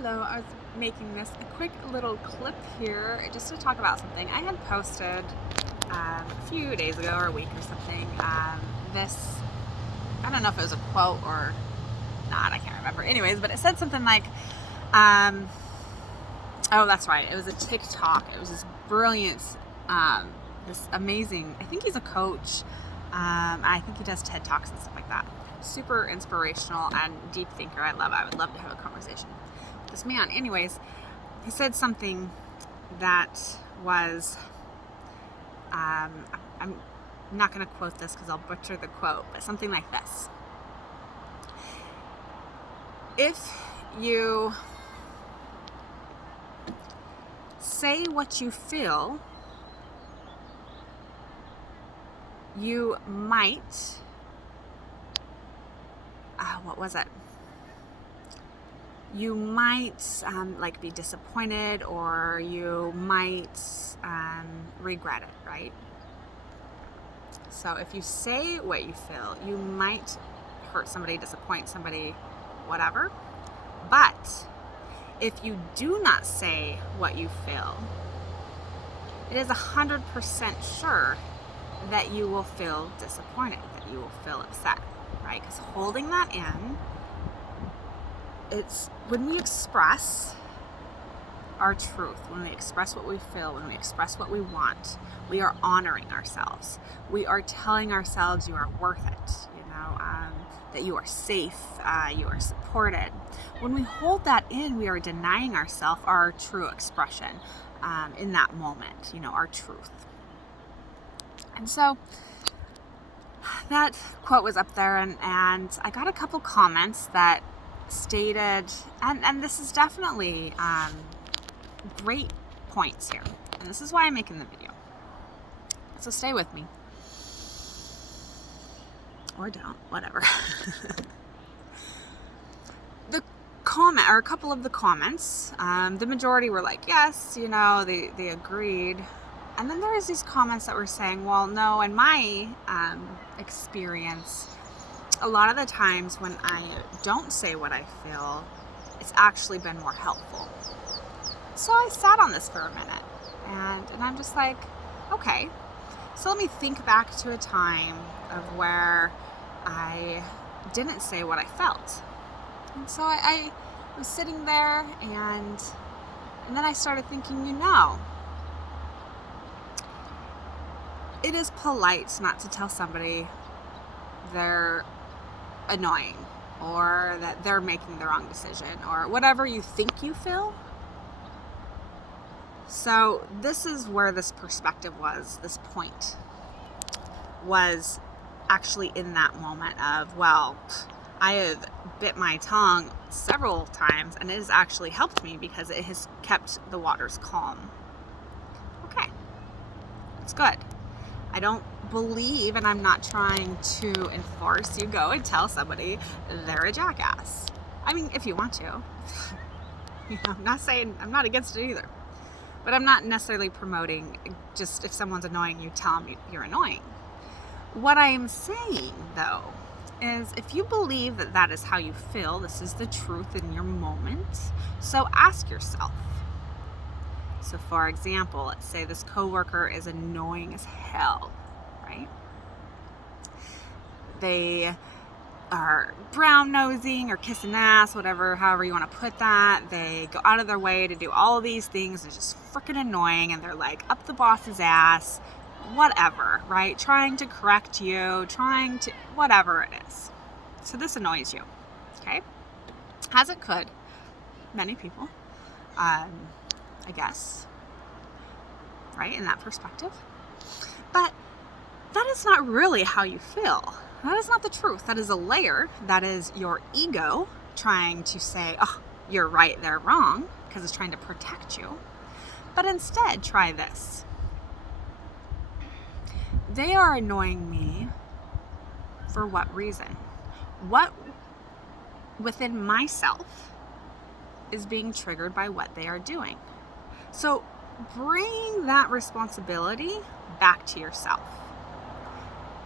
Hello, I was making this a quick little clip here just to talk about something. I had posted a few days ago or a week or something. I don't know if it was a quote or not, I can't remember. Anyways, but it said something like, um, oh, that's right. It was a TikTok. It was this brilliant, this amazing, I think he's a coach. I think he does TED Talks and stuff like that. Super inspirational and deep thinker. I would love to have a conversation with this man. Anyways, he said something that was, I'm not going to quote this because I'll butcher the quote, but something like this. If you say what you feel, you might, what was it? You might be disappointed, or you might regret it, right? So if you say what you feel, you might hurt somebody, disappoint somebody, whatever. But if you do not say what you feel, it is 100% sure that you will feel disappointed, that you will feel upset, right? Because holding that in, it's when we express our truth, when we express what we feel, when we express what we want, we are honoring ourselves. We are telling ourselves you are worth it, that you are safe, you are supported. When we hold that in, we are denying ourselves our true expression in that moment, our truth. And so that quote was up there, and I got a couple comments that stated, and this is definitely great points here, and this is why I'm making the video. So stay with me. Or don't, whatever. The comment, or a couple of the comments, the majority were like, yes, they agreed. And then there was these comments that were saying, well, no, in my experience, a lot of the times when I don't say what I feel, it's actually been more helpful. So I sat on this for a minute, and I'm just like, okay, so let me think back to a time of where I didn't say what I felt. And so I was sitting there, and then I started thinking, it is polite not to tell somebody they're annoying, or that they're making the wrong decision, or whatever you think you feel. So this is where this perspective was, this point was actually in that moment of, well, I have bit my tongue several times, and it has actually helped me because it has kept the waters calm. Okay, it's good. I don't believe, and I'm not trying to enforce, you go and tell somebody they're a jackass. I mean, if you want to. I'm not saying, I'm not against it either. But I'm not necessarily promoting just if someone's annoying, you tell them you're annoying. What I am saying, though, is if you believe that that is how you feel, this is the truth in your moment, so ask yourself. So for example, let's say this coworker is annoying as hell, right? They are brown nosing or kissing ass, however you want to put that. They go out of their way to do all of these things. They're just freaking annoying, and they're like up the boss's ass, whatever, right? Trying to correct you, whatever it is. So this annoys you, okay? As it could, many people, I guess, right, in that perspective. But that is not really how you feel. That is not the truth. That is a layer. That is your ego trying to say, oh, you're right, they're wrong, because it's trying to protect you. But instead, try this. They are annoying me for what reason? What within myself is being triggered by what they are doing? So bring that responsibility back to yourself.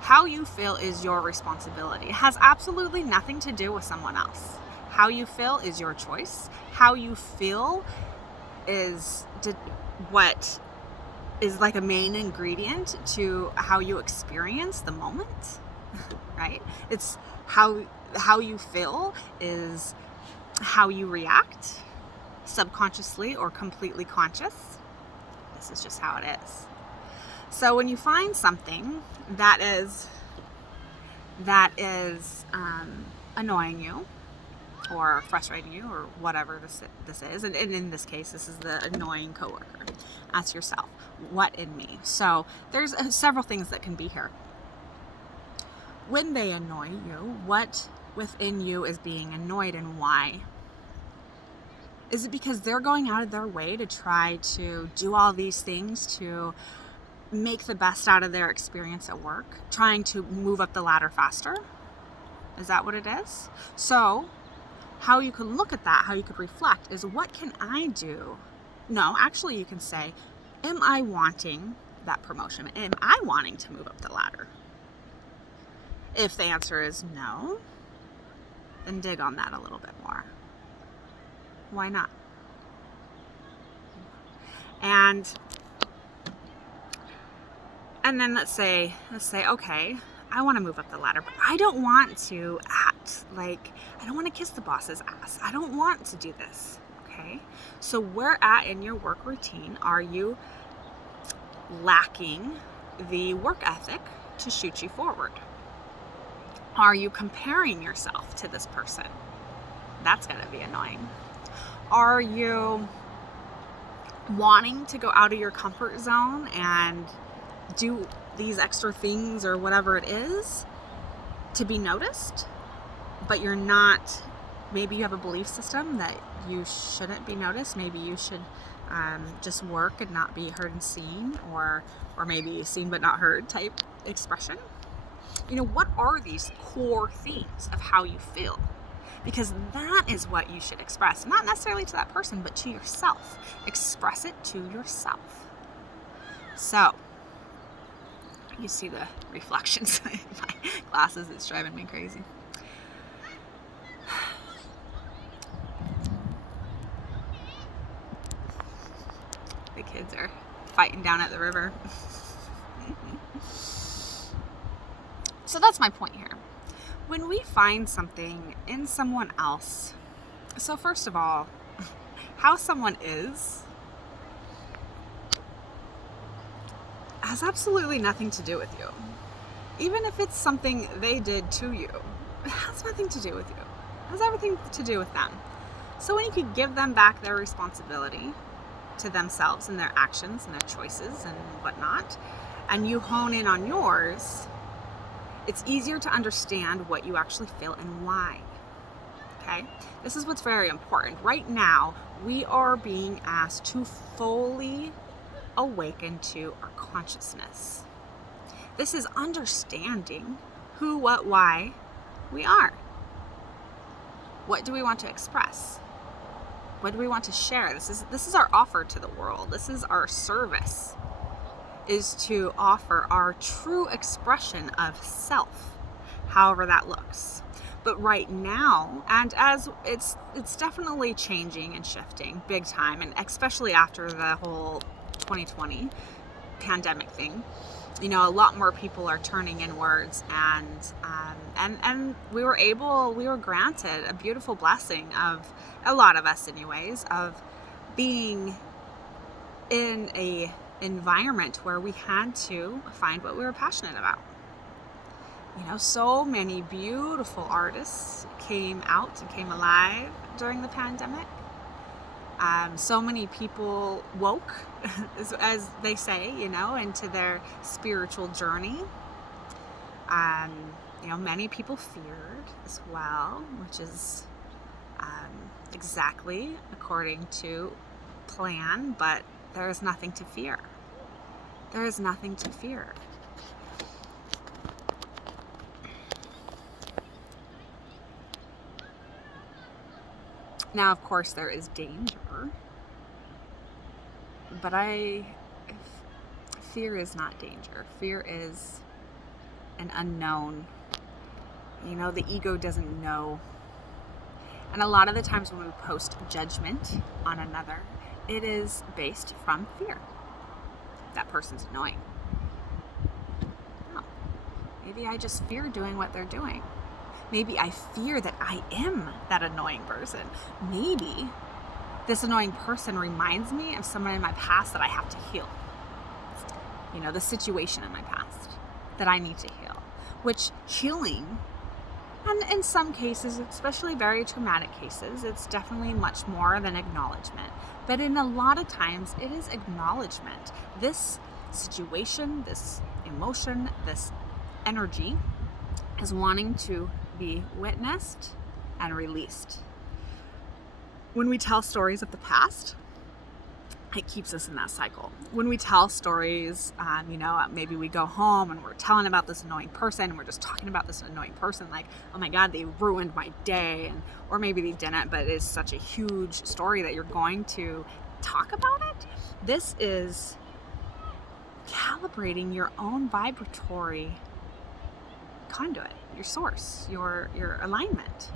How you feel is your responsibility. It has absolutely nothing to do with someone else. How you feel is your choice. How you feel is what is like a main ingredient to how you experience the moment, right? It's how you feel is how you react, subconsciously or completely conscious. This is just how it is. So when you find something that is annoying you or frustrating you or whatever this is, and in this case, this is the annoying coworker, ask yourself, what in me? So there's several things that can be here. When they annoy you, what within you is being annoyed and why? Is it because they're going out of their way to try to do all these things to make the best out of their experience at work, trying to move up the ladder faster? Is that what it is? So how you can look at that, how you could reflect is, what can I do? No, actually you can say, am I wanting that promotion? Am I wanting to move up the ladder? If the answer is no, then dig on that a little bit more. Why not? And then let's say, okay, I want to move up the ladder, but I don't want to act like, I don't want to kiss the boss's ass. I don't want to do this. Okay. So where at in your work routine are you lacking the work ethic to shoot you forward? Are you comparing yourself to this person? That's going to be annoying. Are you wanting to go out of your comfort zone and do these extra things or whatever it is to be noticed, but you're not? Maybe you have a belief system that you shouldn't be noticed. Maybe you should just work and not be heard and seen, or maybe seen but not heard type expression. What are these core themes of how you feel? Because that is what you should express, not necessarily to that person, but to yourself. Express it to yourself. So, you see the reflections in my glasses. It's driving me crazy. The kids are fighting down at the river. So that's my point here. When we find something in someone else, so first of all, how someone is has absolutely nothing to do with you. Even if it's something they did to you, it has nothing to do with you. It has everything to do with them. So when you could give them back their responsibility to themselves and their actions and their choices and whatnot, and you hone in on yours, it's easier to understand what you actually feel and why. Okay? This is what's very important. Right now, we are being asked to fully awaken to our consciousness. This is understanding who, what, why we are. What do we want to express? What do we want to share? This is our offer to the world. This is our service, is to offer our true expression of self, however that looks. But right now, and as it's definitely changing and shifting big time, and especially after the whole 2020 pandemic thing, a lot more people are turning inwards, and we were granted a beautiful blessing of, a lot of us anyways, of being in a environment where we had to find what we were passionate about. So many beautiful artists came out and came alive during the pandemic. So many people woke, as they say, into their spiritual journey. Many people feared as well, which is exactly according to plan, but there is nothing to fear. There is nothing to fear. Now, of course, there is danger, but fear is not danger. Fear is an unknown. The ego doesn't know. And a lot of the times when we post judgment on another, it is based from fear. That person's annoying. No. Maybe I just fear doing what they're doing. Maybe I fear that I am that annoying person. Maybe this annoying person reminds me of someone in my past that I have to heal. The situation in my past that I need to heal. Which healing, and in some cases, especially very traumatic cases, it's definitely much more than acknowledgement. But in a lot of times, it is acknowledgement. This situation, this emotion, this energy is wanting to be witnessed and released. When we tell stories of the past, it keeps us in that cycle. When we tell stories, maybe we go home and we're telling about this annoying person and we're just talking about this annoying person like, oh my God, they ruined my day. Or maybe they didn't, but it's such a huge story that you're going to talk about it. This is calibrating your own vibratory conduit, your source, your alignment.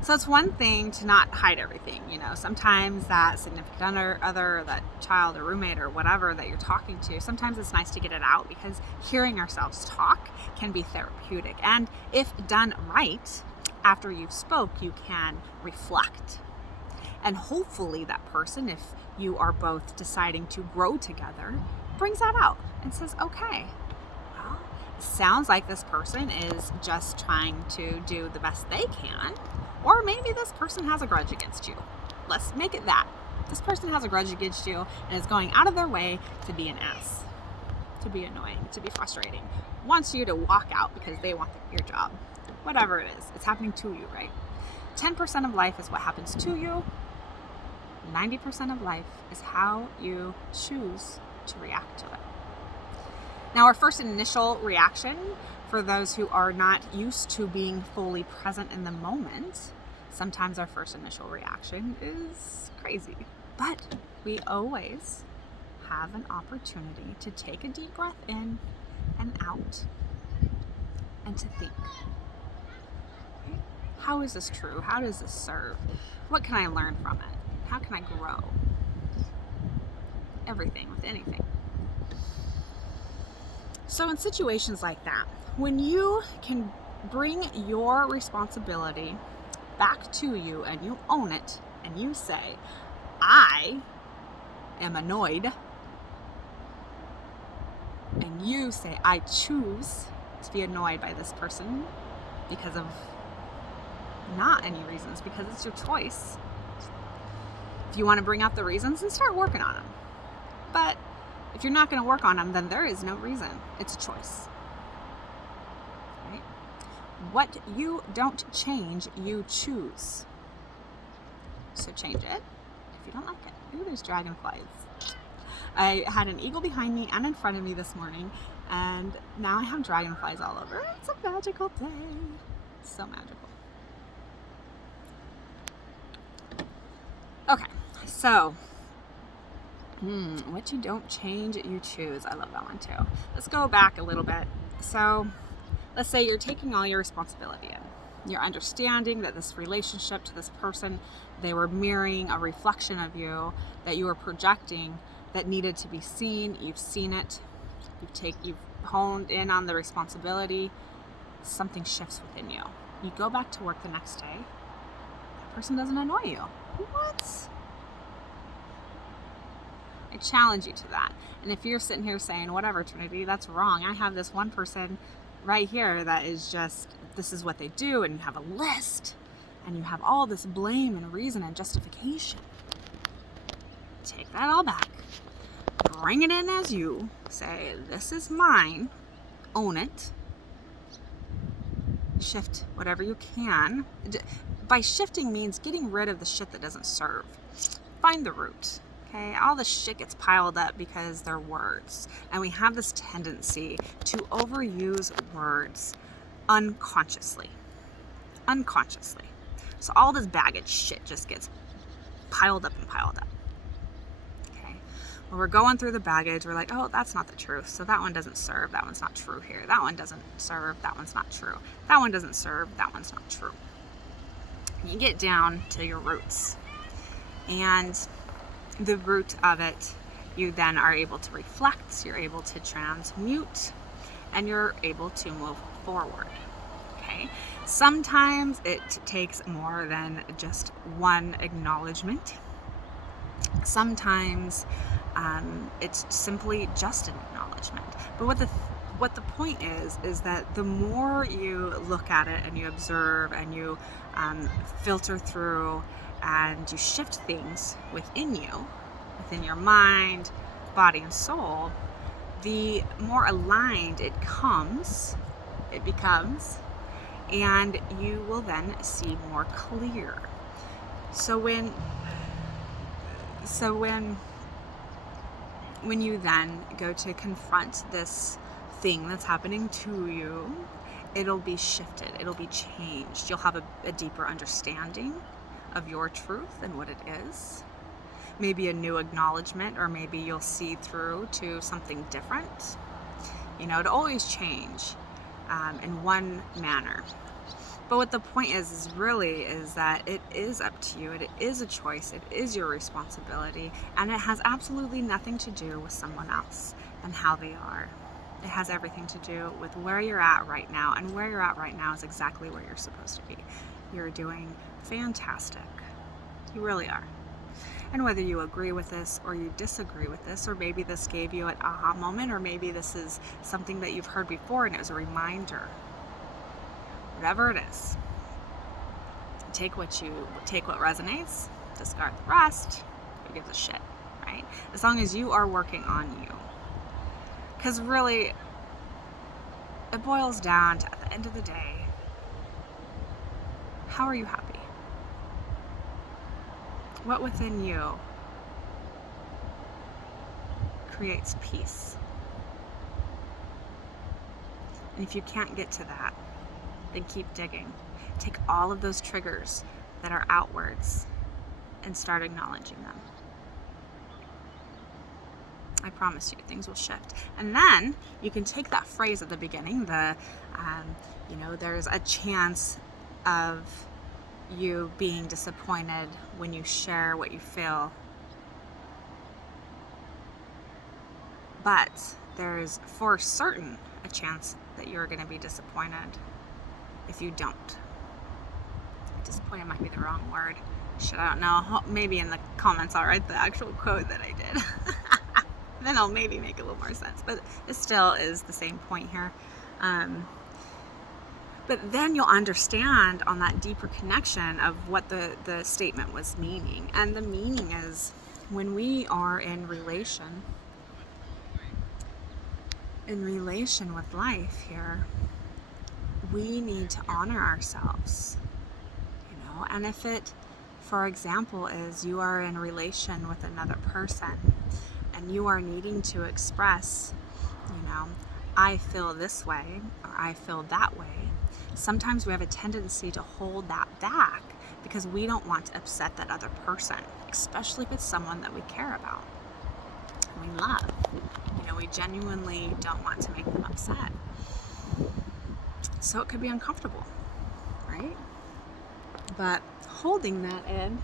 So it's one thing to not hide everything. Sometimes that significant other, that child or roommate or whatever that you're talking to, sometimes it's nice to get it out because hearing ourselves talk can be therapeutic. And if done right, after you've spoke, you can reflect. And hopefully that person, if you are both deciding to grow together, brings that out and says, okay, well, it sounds like this person is just trying to do the best they can. Or maybe this person has a grudge against you. Let's make it that. This person has a grudge against you and is going out of their way to be an ass, to be annoying, to be frustrating, wants you to walk out because they want your job. Whatever it is, it's happening to you, right? 10% of life is what happens to you. 90% of life is how you choose to react to it. Now, our first initial reaction, for those who are not used to being fully present in the moment, sometimes our first initial reaction is crazy. But we always have an opportunity to take a deep breath in and out and to think. Okay? How is this true? How does this serve? What can I learn from it? How can I grow? Everything with anything. So in situations like that, when you can bring your responsibility back to you and you own it and you say, I am annoyed, and you say, I choose to be annoyed by this person because of not any reasons, because it's your choice. If you want to bring out the reasons, then start working on them. But if you're not going to work on them, then there is no reason. It's a choice. Right? What you don't change, you choose. So change it if you don't like it. Ooh, there's dragonflies. I had an eagle behind me and in front of me this morning, and now I have dragonflies all over. It's a magical day. So magical. Okay, so what you don't change, you choose. I love that one too. Let's go back a little bit. So let's say you're taking all your responsibility in. You're understanding that this relationship to this person, they were mirroring a reflection of you that you were projecting that needed to be seen. You've seen it. You've honed in on the responsibility. Something shifts within you. You go back to work the next day. That person doesn't annoy you. What? I challenge you to that. And if you're sitting here saying, whatever, Trinity, that's wrong. I have this one person right here that is just, this is what they do, and you have a list, and you have all this blame and reason and justification. Take that all back. Bring it in as you. Say, this is mine. Own it. Shift whatever you can. By shifting means getting rid of the shit that doesn't serve. Find the root. Okay, all the shit gets piled up because they're words. And we have this tendency to overuse words unconsciously. Unconsciously. So all this baggage shit just gets piled up and piled up. Okay, when we're going through the baggage, we're like, oh, that's not the truth. So that one doesn't serve. That one's not true here. That one doesn't serve. That one's not true. That one doesn't serve. That one's not true. You get down to your roots, and the root of it, you then are able to reflect, you're able to transmute, and you're able to move forward. Okay? Sometimes it takes more than just one acknowledgement. Sometimes it's simply just an acknowledgement. But what the point is that the more you look at it and you observe and you filter through and you shift things within you, within your mind, body, and soul, the more aligned it becomes, and you will then see more clear. So when you then go to confront this thing that's happening to you, it'll be shifted, it'll be changed. You'll have a deeper understanding of your truth and what it is. Maybe a new acknowledgement, or maybe you'll see through to something different. It'll always change in one manner. But what the point is that it is up to you. It is a choice. It is your responsibility. And it has absolutely nothing to do with someone else and how they are. It has everything to do with where you're at right now. And where you're at right now is exactly where you're supposed to be. You're doing fantastic. You really are. And whether you agree with this or you disagree with this, or maybe this gave you an aha moment, or maybe this is something that you've heard before and it was a reminder. Whatever it is, take what resonates, discard the rest. Who gives a shit, right? As long as you are working on you. Because really, it boils down to, at the end of the day, how are you happy? What within you creates peace? And if you can't get to that, then keep digging. Take all of those triggers that are outwards and start acknowledging them. I promise you, things will shift. And then you can take that phrase at the beginning, there's a chance of you being disappointed when you share what you feel. But there's for certain a chance that you're going to be disappointed if you don't. Disappointed might be the wrong word. Shit, I don't know. Maybe in the comments I'll write the actual quote that I did. Then I'll maybe make a little more sense. But it still is the same point here. But then you'll understand on that deeper connection of what the statement was meaning. And the meaning is, when we are in relation with life here, we need to honor ourselves, and if it, for example, is you are in relation with another person and you are needing to express, I feel this way or I feel that way, sometimes we have a tendency to hold that back because we don't want to upset that other person, especially if it's someone that we care about and we love. We genuinely don't want to make them upset. So it could be uncomfortable, right? But holding that in,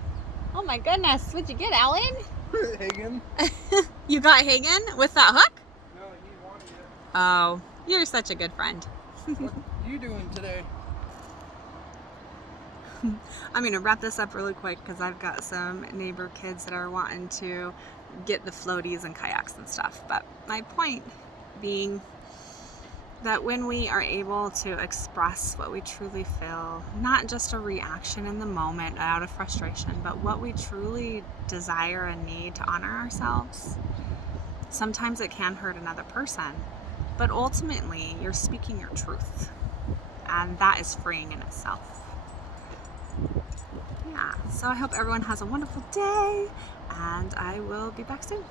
oh my goodness, what'd you get, Alan? Hagen. You got Hagen with that hook? No, he wanted it. Oh, you're such a good friend. What are you doing today? I'm going to wrap this up really quick because I've got some neighbor kids that are wanting to get the floaties and kayaks and stuff. But my point being that when we are able to express what we truly feel, not just a reaction in the moment out of frustration, but what we truly desire and need to honor ourselves, sometimes it can hurt another person, but ultimately you're speaking your truth, and that is freeing in itself. Yeah, so I hope everyone has a wonderful day, and I will be back soon.